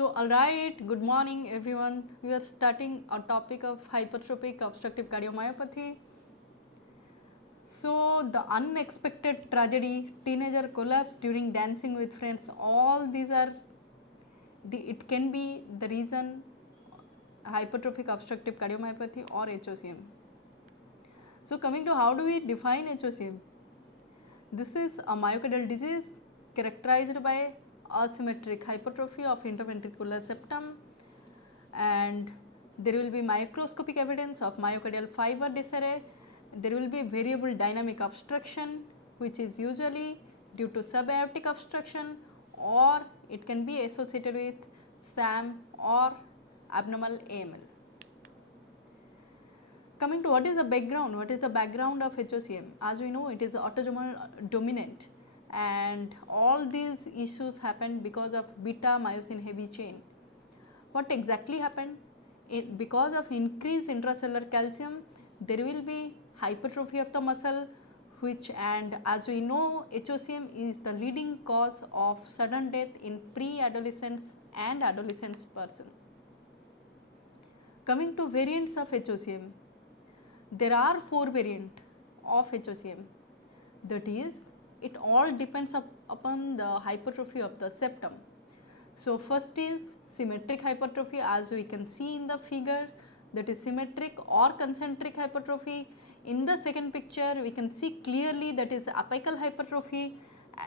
So alright, good morning everyone. We are starting a topic of hypertrophic obstructive cardiomyopathy. So the unexpected tragedy, teenager collapse during dancing with friends, all these are, it can be the reason hypertrophic obstructive cardiomyopathy or HOCM. So coming to how do we define HOCM? This is a myocardial disease characterized by asymmetric hypertrophy of interventricular septum, and there will be microscopic evidence of myocardial fiber disarray. There will be variable dynamic obstruction, which is usually due to subaortic obstruction, or it can be associated with SAM or abnormal AML. Coming to what is the background? What is the background of HOCM? As we know, it is autosomal dominant, and all these issues happen because of beta myosin heavy chain. What exactly happened? Because of increased intracellular calcium, there will be hypertrophy of the muscle, and as we know, HOCM is the leading cause of sudden death in pre-adolescents and adolescents person. Coming to variants of HOCM, there are 4 variants of HOCM. That is, it all depends upon the hypertrophy of the septum. So first is symmetric hypertrophy, as we can see in the figure, that is symmetric or concentric hypertrophy. In the second picture, we can see clearly that is apical hypertrophy.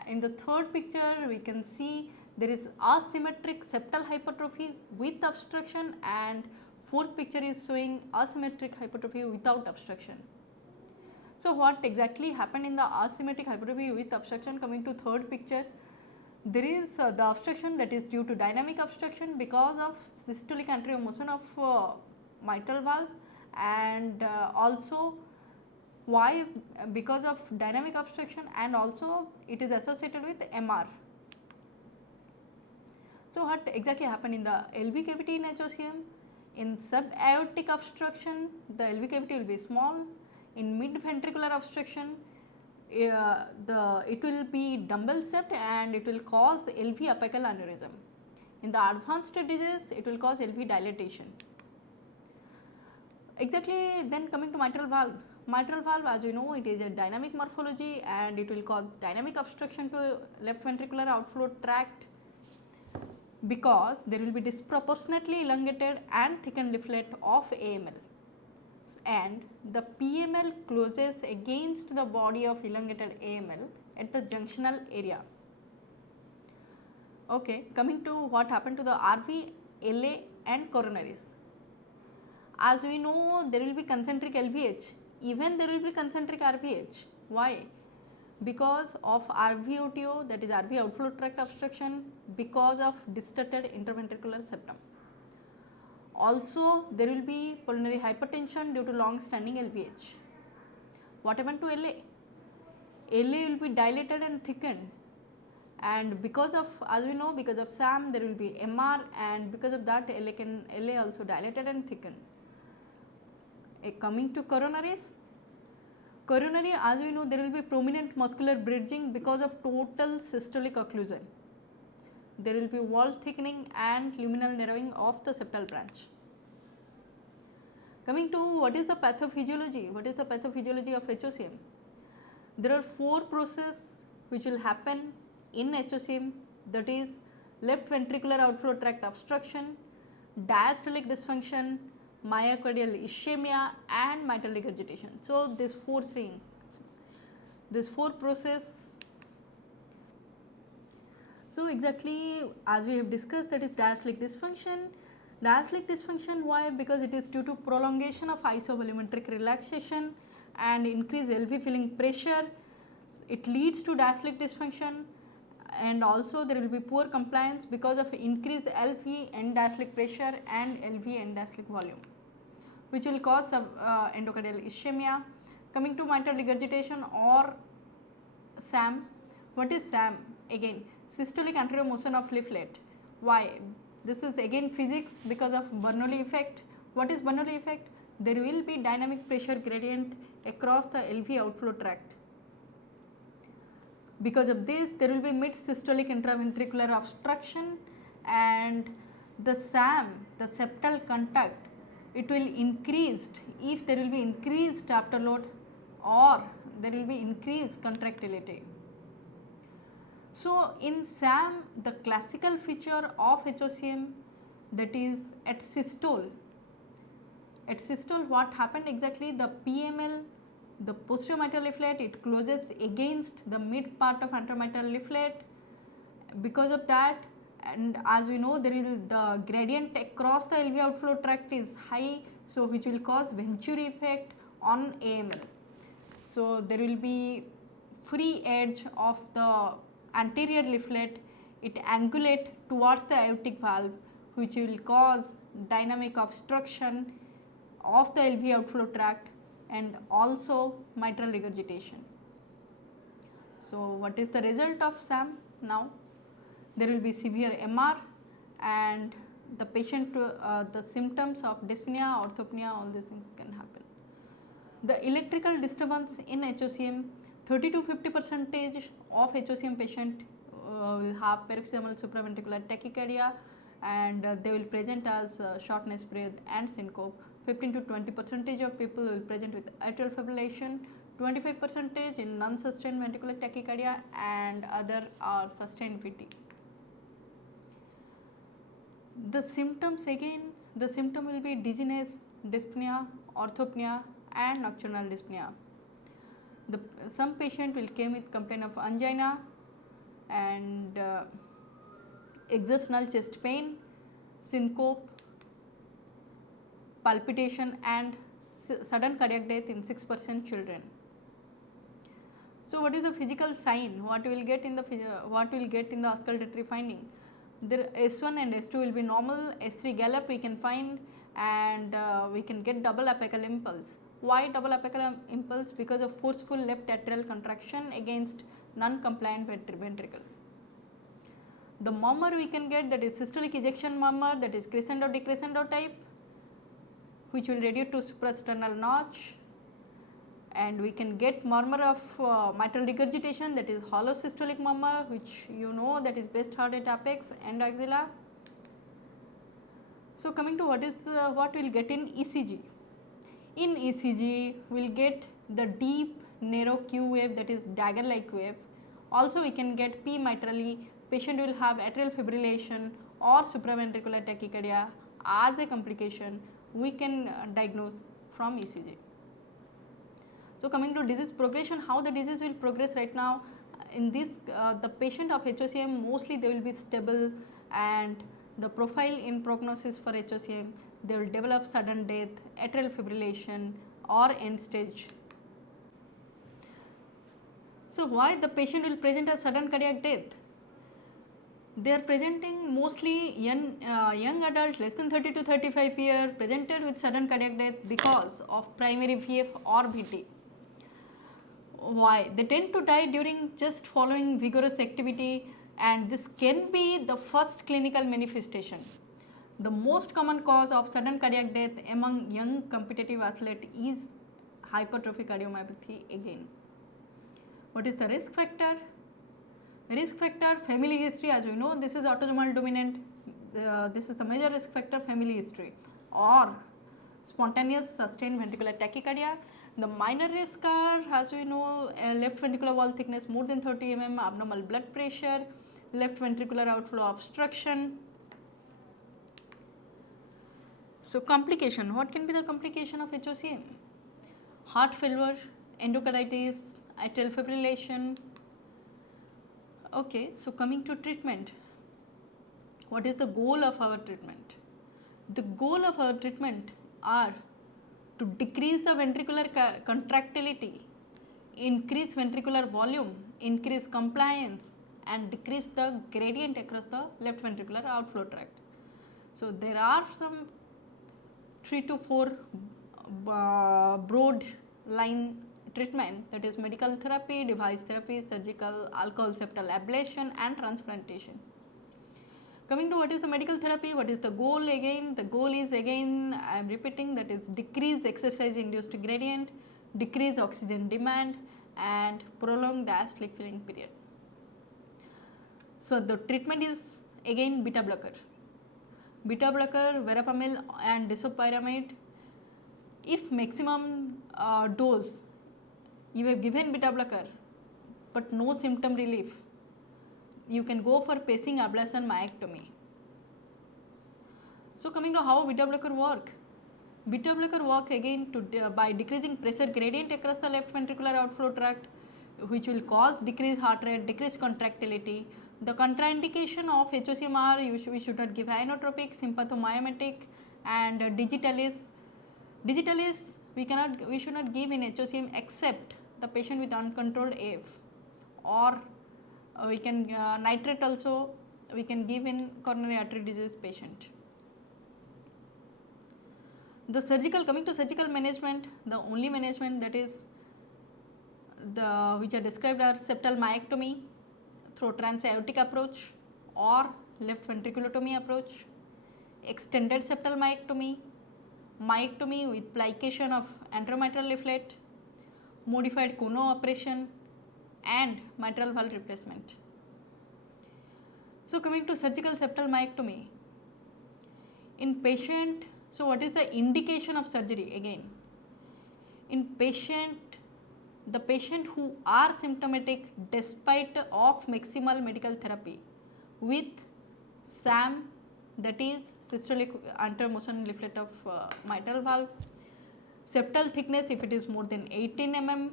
In the third picture, we can see there is asymmetric septal hypertrophy with obstruction, and fourth picture is showing asymmetric hypertrophy without obstruction. So what exactly happened in the asymmetric hypertrophy with obstruction? Coming to third picture, there is the obstruction that is due to dynamic obstruction because of systolic anterior motion of mitral valve, and also why? Because of dynamic obstruction, and also it is associated with MR. So what exactly happened in the LV cavity in HOCM? In subaortic obstruction, the LV cavity will be small. In mid-ventricular obstruction, it will be dumbbell shaped and it will cause LV apical aneurysm. In the advanced disease, it will cause LV dilatation. Exactly, then coming to mitral valve. Mitral valve, as we know, it is a dynamic morphology and it will cause dynamic obstruction to left ventricular outflow tract, because there will be disproportionately elongated and thickened leaflet of AML, and the PML closes against the body of elongated AML at the junctional area. Okay, coming to what happened to the RV, LA and coronaries. As we know, there will be concentric LVH, even there will be concentric RVH. Why? Because of RVOTO, that is RV outflow tract obstruction, because of distorted interventricular septum. Also, there will be pulmonary hypertension due to long standing LVH. What happened to LA? LA will be dilated and thickened, and because of, as we know, because of SAM, there will be MR, and because of that LA also dilated and thickened. Coming to coronaries. Coronary, as we know, there will be prominent muscular bridging because of total systolic occlusion. There will be wall thickening and luminal narrowing of the septal branch. Coming to what is the pathophysiology? What is the pathophysiology of HOCM? There are 4 processes which will happen in HOCM, that is left ventricular outflow tract obstruction, diastolic dysfunction, myocardial ischemia and mitral regurgitation. So these 4 process. So exactly as we have discussed, that is diastolic dysfunction. Diastolic dysfunction, why? Because it is due to prolongation of isovolumetric relaxation and increased LV filling pressure. It leads to diastolic dysfunction, and also there will be poor compliance because of increased LV end diastolic pressure and LV end diastolic volume, which will cause endocardial ischemia. Coming to mitral regurgitation or SAM. What is SAM? Again, systolic anterior motion of leaflet. Why? This is again physics because of Bernoulli effect. What is Bernoulli effect? There will be dynamic pressure gradient across the LV outflow tract. Because of this, there will be mid systolic intraventricular obstruction, and the SAM, the septal contact, it will increase if there will be increased afterload or there will be increased contractility. So, in SAM, the classical feature of HOCM, that is at systole. At systole, what happened exactly? The PML, the posterior mitral leaflet, it closes against the mid part of anteromitral leaflet. Because of that, and as we know, there is the gradient across the LV outflow tract is high, so which will cause Venturi effect on AML. So, there will be free edge of the anterior leaflet, it angulate towards the aortic valve, which will cause dynamic obstruction of the LV outflow tract and also mitral regurgitation. So, what is the result of SAM now? There will be severe MR and the patient, the symptoms of dyspnea, orthopnea, all these things can happen. The electrical disturbance in HOCM, 30 to 50% of HOCM patient will have paroxysmal supraventricular tachycardia and they will present as shortness breath and syncope. 15 to 20% of people will present with atrial fibrillation, 25% in non-sustained ventricular tachycardia and other are sustained VT. The symptoms again, the symptom will be dizziness, dyspnea, orthopnea and nocturnal dyspnea. Some patient will come with complaint of angina and exertional chest pain, syncope, palpitation and sudden cardiac death in 6% children. So, what is the physical sign? What we will get in the auscultatory finding? The S1 and S2 will be normal, S3 gallop we can find and we can get double apical impulse. Why double apical impulse? Because of forceful left atrial contraction against non-compliant ventricle. The murmur we can get, that is systolic ejection murmur, that is crescendo decrescendo type, which will reduce to suprasternal notch, and we can get murmur of mitral regurgitation, that is hollow systolic murmur, which you know that is best heard at apex and axilla. So, coming to what we will get in ECG. In ECG, we will get the deep narrow Q wave, that is dagger like wave. Also, we can get P mitrally, patient will have atrial fibrillation or supraventricular tachycardia as a complication. We can diagnose from ECG. So, coming to disease progression, how the disease will progress right now. In this, the patient of HOCM mostly they will be stable, and the profile in prognosis for HOCM, they will develop sudden death, atrial fibrillation or end stage. So, why the patient will present as sudden cardiac death? They are presenting mostly young adults less than 30 to 35 years presented with sudden cardiac death because of primary VF or VT. Why? They tend to die during just following vigorous activity, and this can be the first clinical manifestation. The most common cause of sudden cardiac death among young competitive athletes is hypertrophic cardiomyopathy again. What is the risk factor? Risk factor, family history, as we know this is autosomal dominant, this is the major risk factor, family history, or spontaneous sustained ventricular tachycardia. The minor risk are, as we know, left ventricular wall thickness more than 30 mm, abnormal blood pressure, left ventricular outflow obstruction. So, complication, what can be the complication of HOCM? Heart failure, endocarditis, atrial fibrillation. Okay, so coming to treatment, what is the goal of our treatment? The goal of our treatment are to decrease the ventricular contractility, increase ventricular volume, increase compliance and decrease the gradient across the left ventricular outflow tract. So, there are some 3 to 4 broad line treatment, that is medical therapy, device therapy, surgical, alcohol septal ablation and transplantation. Coming to what is the medical therapy, what is the goal again? The goal is again, I am repeating, that is decrease exercise induced gradient, decrease oxygen demand and prolong diastolic filling period. So, the treatment is again beta blocker. beta blocker, verapamil and disopyramide. If maximum dose you have given beta blocker but no symptom relief, you can go for pacing ablation myectomy. So coming to how beta blocker work. Beta blocker work again by decreasing pressure gradient across the left ventricular outflow tract, which will cause decreased heart rate, decreased contractility. The contraindication of HOCM are we should not give inotropic, sympathomimetic and digitalis. Digitalis we should not give in HOCM except the patient with uncontrolled AF, or we can nitrate also we can give in coronary artery disease patient. The surgical, coming to surgical management, the only management that is which are described are septal myectomy through transaortic approach or left ventriculotomy approach, extended septal myectomy, myectomy with plication of anteromitral leaflet, modified Kono operation and mitral valve replacement. So coming to surgical septal myectomy, in patient, so what is the indication of surgery again? In the patient who are symptomatic despite of maximal medical therapy with SAM, that is systolic anteromotion leaflet of mitral valve, septal thickness if it is more than 18 mm,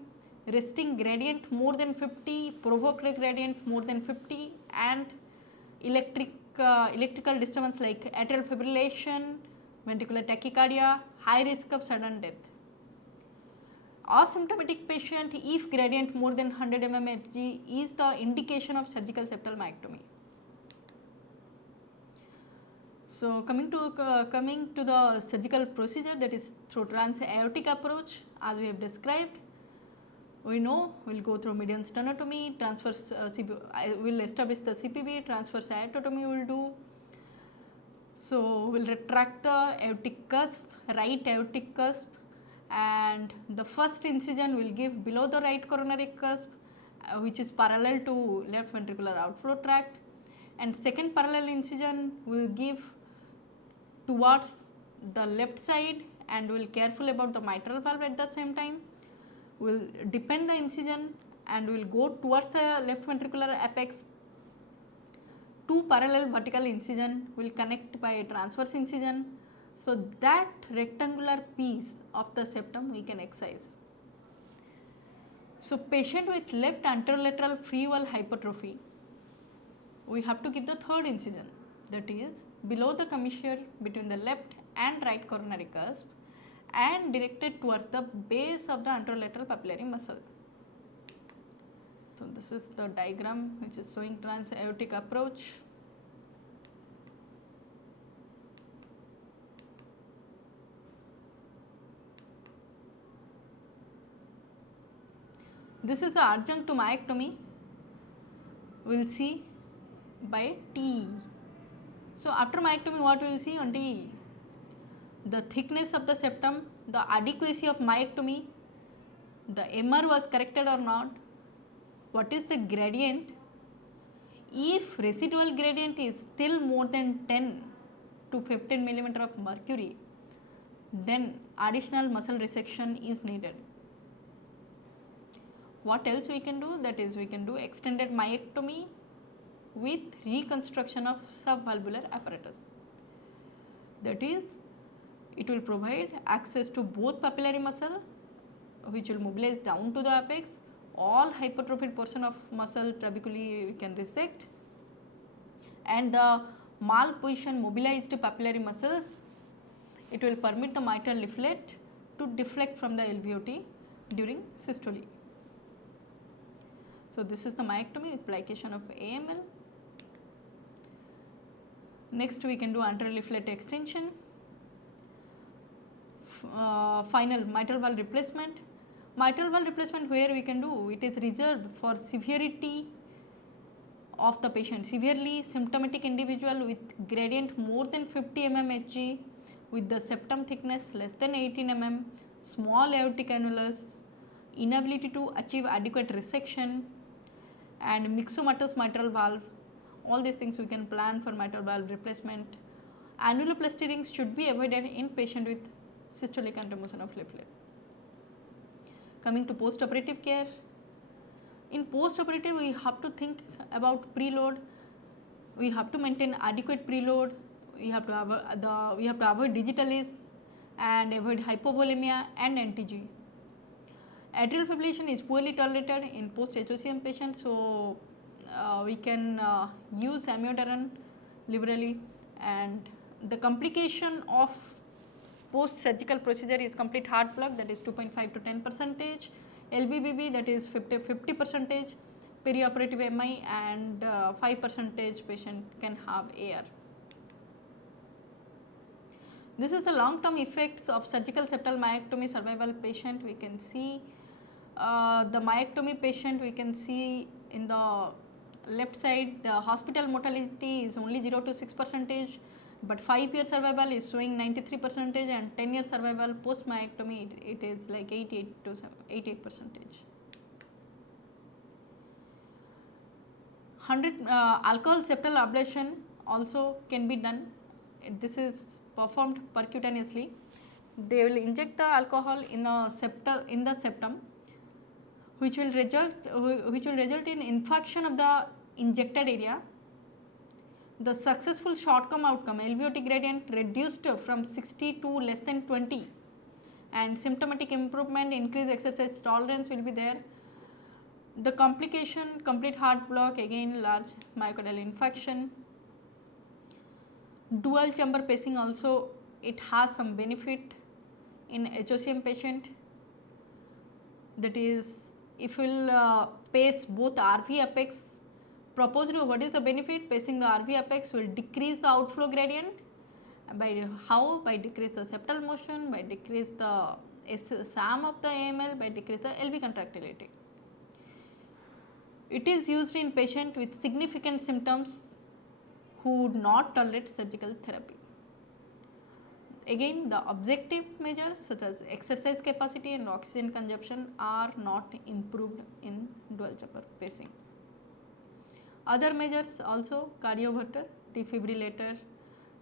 resting gradient more than 50, provoked gradient more than 50 and electrical disturbance like atrial fibrillation, ventricular tachycardia, high risk of sudden death. Asymptomatic patient if gradient more than 100 mm Fg is the indication of surgical septal myectomy. So coming to the surgical procedure, that is through transaortic approach, as we have described. We know we will go through median sternotomy, we will establish the CPB, transverse aortotomy we will do. So we will retract the aortic cusp, right aortic cusp, and the first incision will give below the right coronary cusp, which is parallel to left ventricular outflow tract, and second parallel incision will give towards the left side and we will careful about the mitral valve at the same time. We will deepen the incision and we will go towards the left ventricular apex. Two parallel vertical incision will connect by a transverse incision. So that rectangular piece of the septum we can excise. So patient with left anterolateral free wall hypertrophy, we have to give the third incision, that is below the commissure between the left and right coronary cusp and directed towards the base of the anterolateral papillary muscle. So this is the diagram which is showing transaortic approach. This is the adjunct to myectomy, we will see by TE. So after myectomy what we will see on TE? The thickness of the septum, the adequacy of myectomy, the MR was corrected or not, what is the gradient. If residual gradient is still more than 10 to 15 mm of mercury, then additional muscle resection is needed. What else we can do? That is, we can do extended myectomy with reconstruction of subvalvular apparatus. That is, it will provide access to both papillary muscle, which will mobilize down to the apex. All hypertrophied portion of muscle trabeculae we can resect, and the malposition mobilized papillary muscle, it will permit the mitral leaflet to deflect from the LVOT during systole. So this is the myectomy with plication of AML. Next we can do anterior leaflet extension. Final mitral valve replacement. Mitral valve replacement where we can do, it is reserved for severity of the patient, severely symptomatic individual with gradient more than 50 mm Hg, with the septum thickness less than 18 mm, small aortic annulus, inability to achieve adequate resection, and myxomatous mitral valve. All these things we can plan for mitral valve replacement. annuloplasty rings should be avoided in patient with systolic contramotion of left leg. Coming to post-operative care, in post-operative we have to think about preload. We have to maintain adequate preload. We have to avoid digitalis and avoid hypovolemia and NTG. Atrial fibrillation is poorly tolerated in post-HOCM patients, so we can use amiodarone liberally, and the complication of post-surgical procedure is complete heart block, that is 2.5 to 10%, LBBB, that is 50%, perioperative MI, and 5% patient can have AR. This is the long-term effects of surgical septal myectomy survival patient. We can see the myectomy patient, we can see in the left side the hospital mortality is only 0 to 6%, but 5-year survival is showing 93% and 10-year survival post myectomy it is like 88 to 88%. 100 alcohol septal ablation also can be done. This is performed percutaneously. They will inject the alcohol in the septum, which will result in infarction of the injected area. The successful short-term outcome, LVOT gradient reduced from 60 to less than 20, and symptomatic improvement, increased exercise tolerance will be there. The complication, complete heart block, again large myocardial infarction. Dual chamber pacing also, it has some benefit in HOCM patient, that is if we will pace both RV apex. Proposed, what is the benefit? Pacing the RV apex will decrease the outflow gradient. By how? By decrease the septal motion, by decrease the SAM of the AML, by decrease the LV contractility. It is used in patient with significant symptoms who would not tolerate surgical therapy. Again, the objective measures such as exercise capacity and oxygen consumption are not improved in dual chamber pacing. Other measures also, cardioverter, defibrillator,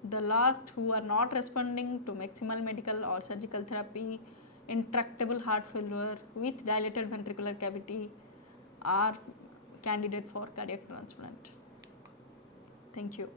the last who are not responding to maximal medical or surgical therapy, intractable heart failure with dilated ventricular cavity are candidate for cardiac transplant. Thank you.